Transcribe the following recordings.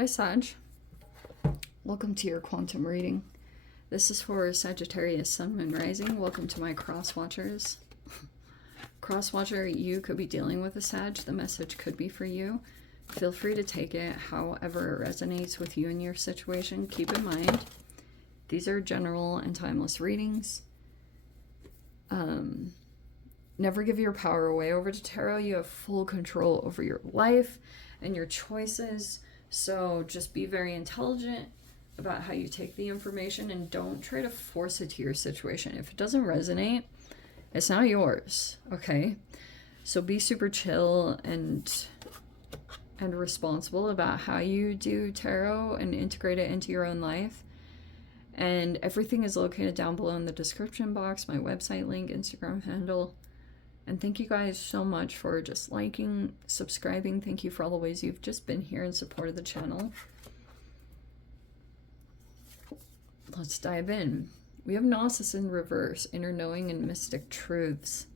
Hi, Sag. Welcome to your quantum reading. This is for Sagittarius, Sun, Moon, Rising. Welcome to my cross watchers. Cross watcher, you could be dealing with a Sag. The message could be for you. Feel free to take it however it resonates with you and your situation. Keep in mind, these are general and timeless readings. Never give your power away over to tarot. You have full control over your life and your choices. So just be very intelligent about how you take the information and don't try to force it to your situation. If it doesn't resonate, it's not yours, okay? So be super chill and responsible about how you do tarot and integrate it into your own life. And everything is located down below in the description box, my website link, Instagram handle. And thank you guys so much for just liking, subscribing. Thank you for all the ways you've just been here and supported the channel. Let's dive in. We have Gnosis in reverse, inner knowing and mystic truths.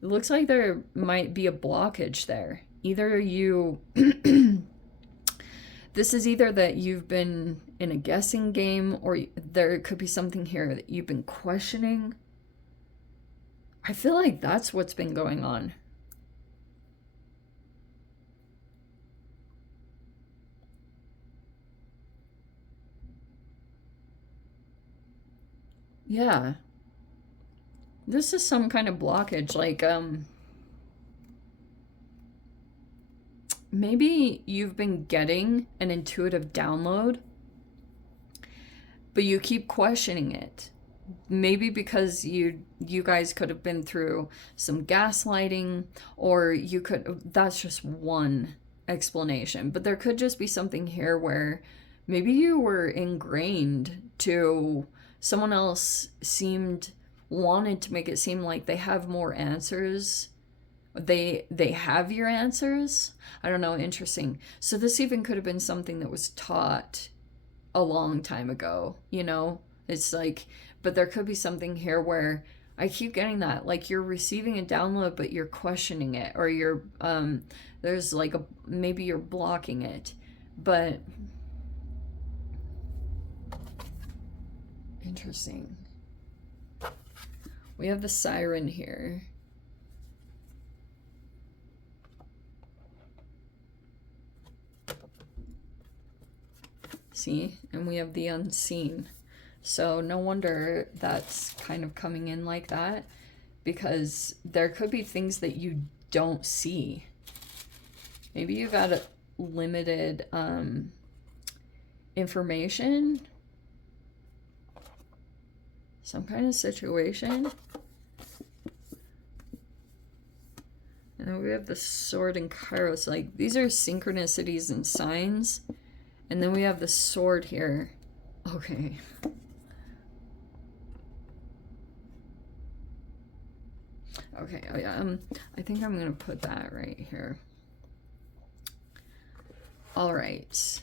It looks like there might be a blockage there. Either you... This is either that you've been in a guessing game, or there could be something here that you've been questioning. I feel like that's what's been going on. Yeah. This is some kind of blockage, like, maybe you've been getting an intuitive download, but you keep questioning it. Maybe because you guys could have been through some gaslighting, or you could, that's just one explanation, but there could just be something here where maybe you were ingrained to someone else wanted to make it seem like they have more answers. They have your answers. I don't know, interesting. So this even could have been something that was taught a long time ago, you know? It's like, but there could be something here where I keep getting that, like you're receiving a download, but you're questioning it, or you're, there's like maybe you're blocking it, but interesting. We have the Siren here. See, and we have the Unseen. So no wonder that's kind of coming in like that, because there could be things that you don't see. Maybe you got a limited information, some kind of situation. And then we have the Sword and Kairos. Like, these are synchronicities and signs. And then we have the Sword here. Okay. Okay, oh yeah, I think I'm gonna put that right here. All right.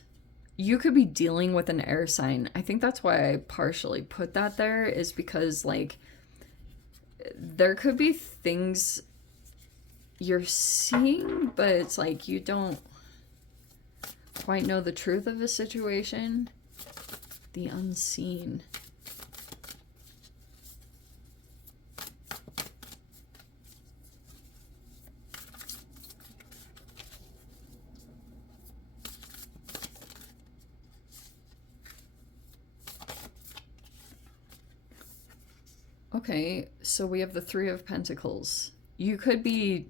You could be dealing with an air sign. I think that's why I partially put that there, is because, like, there could be things you're seeing, but it's like you don't quite know the truth of the situation. The Unseen. Okay, so we have the Three of Pentacles. You could be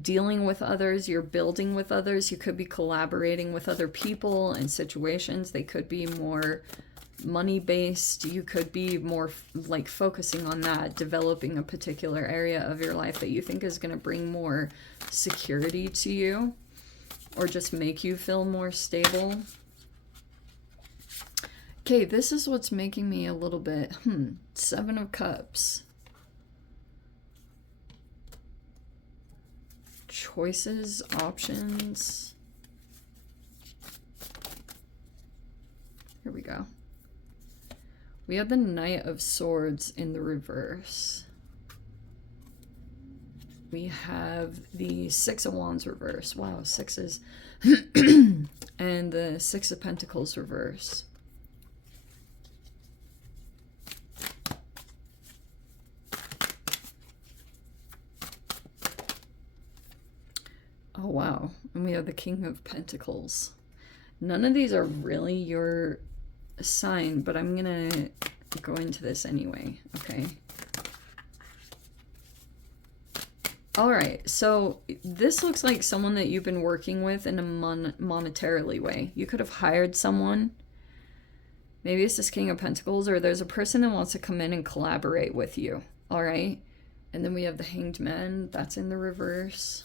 dealing with others, you're building with others, you could be collaborating with other people and situations. They could be more money-based. You could be more like focusing on that, developing a particular area of your life that you think is going to bring more security to you, or just make you feel more stable. Okay, this is what's making me a little bit, Seven of Cups. Choices, options. Here we go. We have the Knight of Swords in the reverse. We have the Six of Wands reverse. Wow, sixes. And the Six of Pentacles reverse. Oh, wow. And we have the King of Pentacles. None of these are really your sign, but I'm going to go into this anyway, okay? All right, so this looks like someone that you've been working with in a monetarily way. You could have hired someone. Maybe it's this King of Pentacles, or there's a person that wants to come in and collaborate with you, all right? And then we have the Hanged Man. That's in the reverse.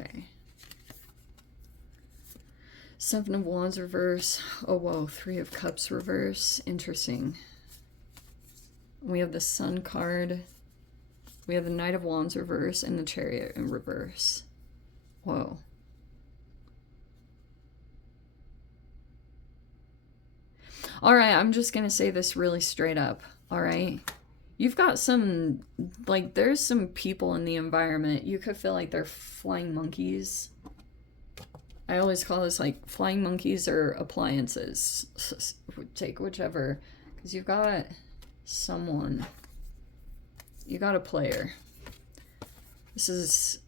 Okay. Seven of Wands reverse. Oh, whoa. Three of Cups reverse. Interesting. We have the Sun card. We have the Knight of Wands reverse and the Chariot in reverse. Whoa. All right, I'm just going to say this really straight up. All right. You've got some, like, there's some people in the environment. You could feel like they're flying monkeys. I always call this like flying monkeys or appliances. Take whichever. Because you've got someone. You got a player. This is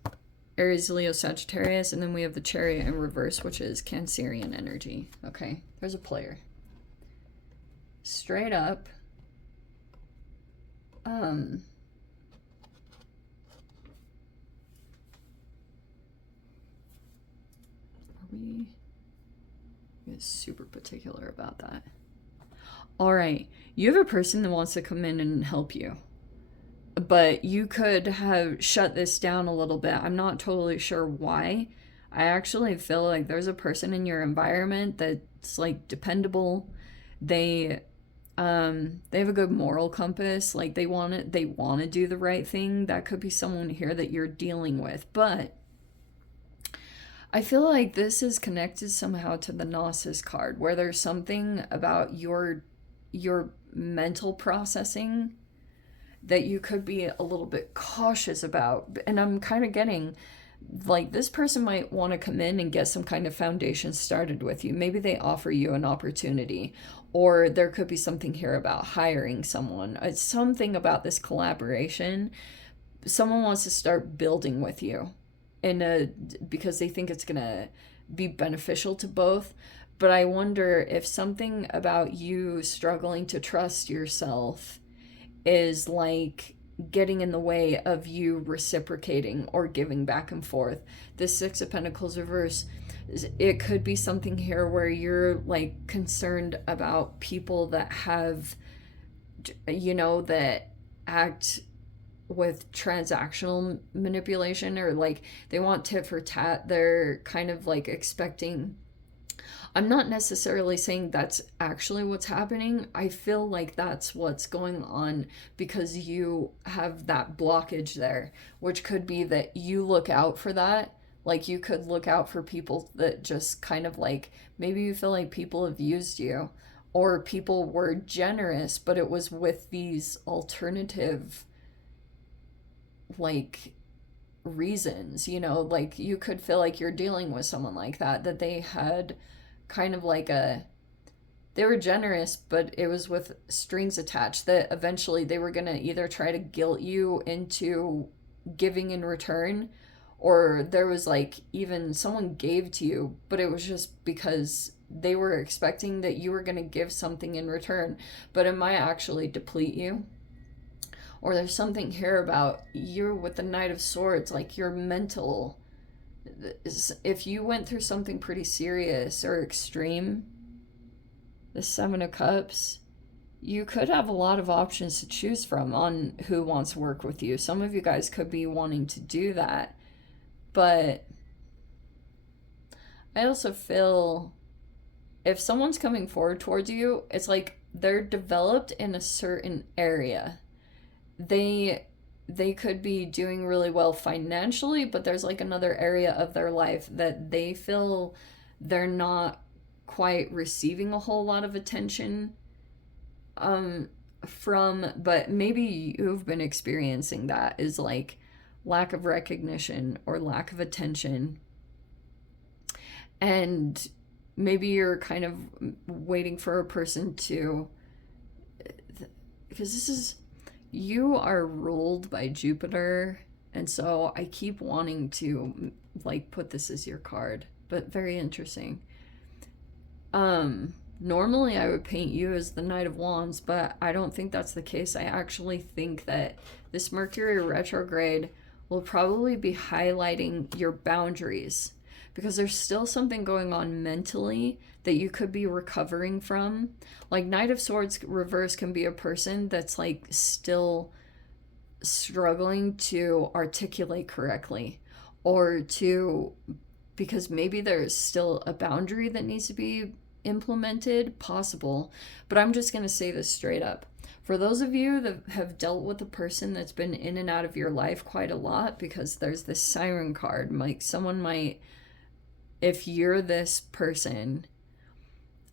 Aries, Leo, Sagittarius. And then we have the Chariot in reverse, which is Cancerian energy. Okay, there's a player. Straight up. Are we get super particular about that? All right, you have a person that wants to come in and help you, but you could have shut this down a little bit. I'm not totally sure why. I actually feel like there's a person in your environment that's like dependable. They have a good moral compass. Like they want to do the right thing. That could be someone here that you're dealing with. But I feel like this is connected somehow to the Gnosis card, where there's something about your mental processing that you could be a little bit cautious about. And I'm kind of getting like this person might want to come in and get some kind of foundation started with you. Maybe they offer you an opportunity, or there could be something here about hiring someone. It's something about this collaboration. Someone wants to start building with you because they think it's gonna be beneficial to both. But I wonder if something about you struggling to trust yourself is like getting in the way of you reciprocating or giving back and forth. The Six of Pentacles reverse, it could be something here where you're like concerned about people that have, you know, that act with transactional manipulation, or like they want tit for tat. They're kind of like expecting. I'm not necessarily saying that's actually what's happening. I feel like that's what's going on because you have that blockage there, which could be that you look out for that. Like you could look out for people that just kind of like, maybe you feel like people have used you, or people were generous, but it was with these alternative like reasons, you know, like you could feel like you're dealing with someone like that they had kind of like they were generous, but it was with strings attached, that eventually they were gonna either try to guilt you into giving in return, or there was like even someone gave to you, but it was just because they were expecting that you were gonna give something in return, but it might actually deplete you. Or there's something here about you're with the Knight of Swords, like your mental, if you went through something pretty serious or extreme, the Seven of Cups, you could have a lot of options to choose from on who wants to work with you. Some of you guys could be wanting to do that, but I also feel if someone's coming forward towards you, it's like they're developed in a certain area. they could be doing really well financially, but there's like another area of their life that they feel they're not quite receiving a whole lot of attention from, but maybe you've been experiencing that, is like lack of recognition or lack of attention. And maybe you're kind of waiting for a person to, because this is, you are ruled by Jupiter, and so I keep wanting to like put this as your card, but very interesting. Normally I would paint you as the Knight of Wands, but I don't think that's the case. I actually think that this Mercury retrograde will probably be highlighting your boundaries, because there's still something going on mentally that you could be recovering from. Like Knight of Swords reverse can be a person that's like still struggling to articulate correctly, or to, because maybe there's still a boundary that needs to be implemented, possible. But I'm just going to say this straight up. For those of you that have dealt with a person that's been in and out of your life quite a lot, because there's this Siren card, like someone might, if you're this person,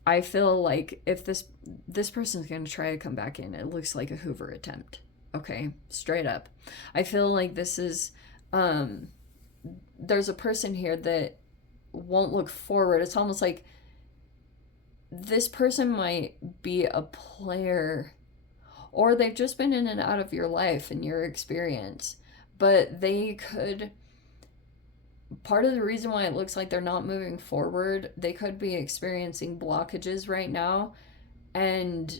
I feel like if this person's going to try to come back in, it looks like a Hoover attempt. Okay, straight up. I feel like this is, there's a person here that won't look forward. It's almost like this person might be a player, or they've just been in and out of your life and your experience, but they could, part of the reason why it looks like they're not moving forward, they could be experiencing blockages right now, and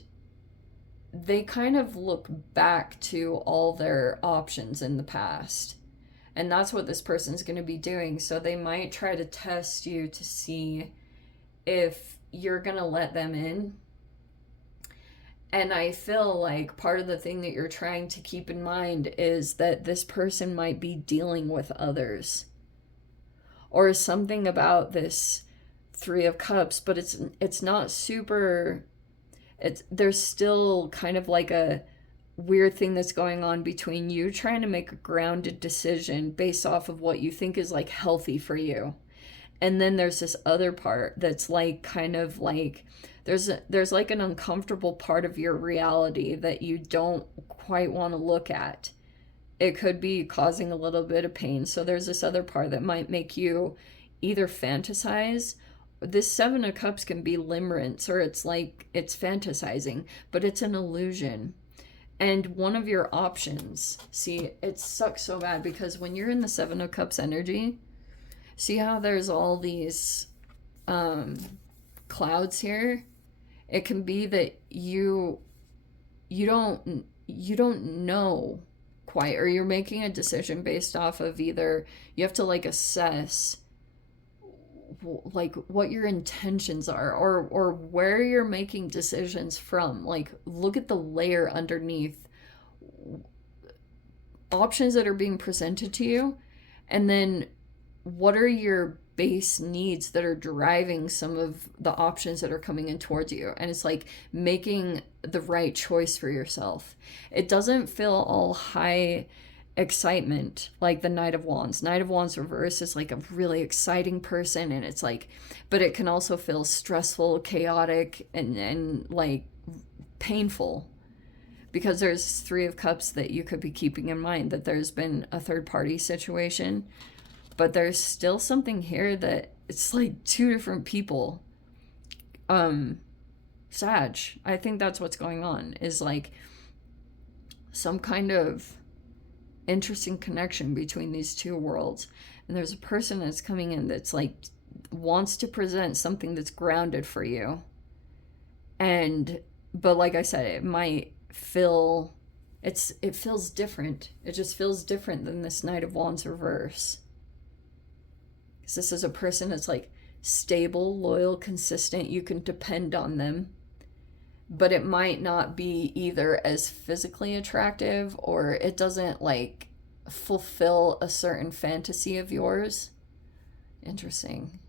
they kind of look back to all their options in the past. And that's what this person's going to be doing. So they might try to test you to see if you're going to let them in. And I feel like part of the thing that you're trying to keep in mind is that this person might be dealing with others, or something about this Three of Cups, but it's not super, there's still kind of like a weird thing that's going on between you trying to make a grounded decision based off of what you think is like healthy for you. And then there's this other part that's like kind of like there's like an uncomfortable part of your reality that you don't quite want to look at. It could be causing a little bit of pain. So there's this other part that might make you either fantasize. This Seven of Cups can be limerence, or it's like it's fantasizing, but it's an illusion. And one of your options, see, it sucks so bad, because when you're in the Seven of Cups energy, see how there's all these clouds here? It can be that you don't know quite, or you're making a decision based off of either, you have to like assess like what your intentions are, or where you're making decisions from. Like look at the layer underneath options that are being presented to you, and then what are your base needs that are driving some of the options that are coming in towards you. And it's like making the right choice for yourself. It doesn't feel all high excitement like the Knight of Wands. Knight of Wands reverse is like a really exciting person, and it's like, but it can also feel stressful, chaotic, and like painful, because there's Three of Cups that you could be keeping in mind, that there's been a third party situation, but there's still something here that it's like two different people. Sag, I think that's what's going on, is like some kind of interesting connection between these two worlds. And there's a person that's coming in that's like wants to present something that's grounded for you. And but like I said, it might feel, it feels different. It just feels different than this Knight of Wands reverse. Because this is a person that's like stable, loyal, consistent. You can depend on them. But it might not be either as physically attractive, or it doesn't like fulfill a certain fantasy of yours. Interesting.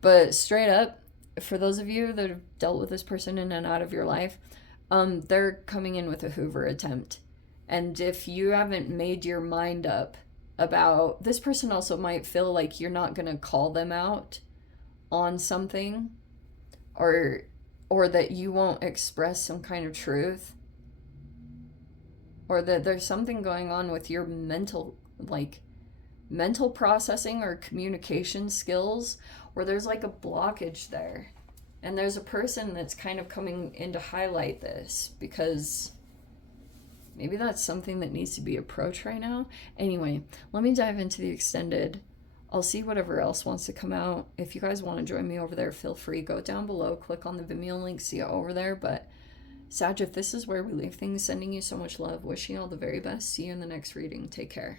But straight up, for those of you that have dealt with this person in and out of your life, they're coming in with a Hoover attempt. And if you haven't made your mind up about, this person also might feel like you're not going to call them out on something, or that you won't express some kind of truth, or that there's something going on with your mental processing or communication skills, where there's like a blockage there. And there's a person that's kind of coming in to highlight this, because maybe that's something that needs to be approached right now. Anyway, let me dive into the extended. I'll see whatever else wants to come out. If you guys want to join me over there, feel free. Go down below, click on the Vimeo link, see it over there. But Sag, if this is where we leave things, sending you so much love, wishing you all the very best. See you in the next reading. Take care.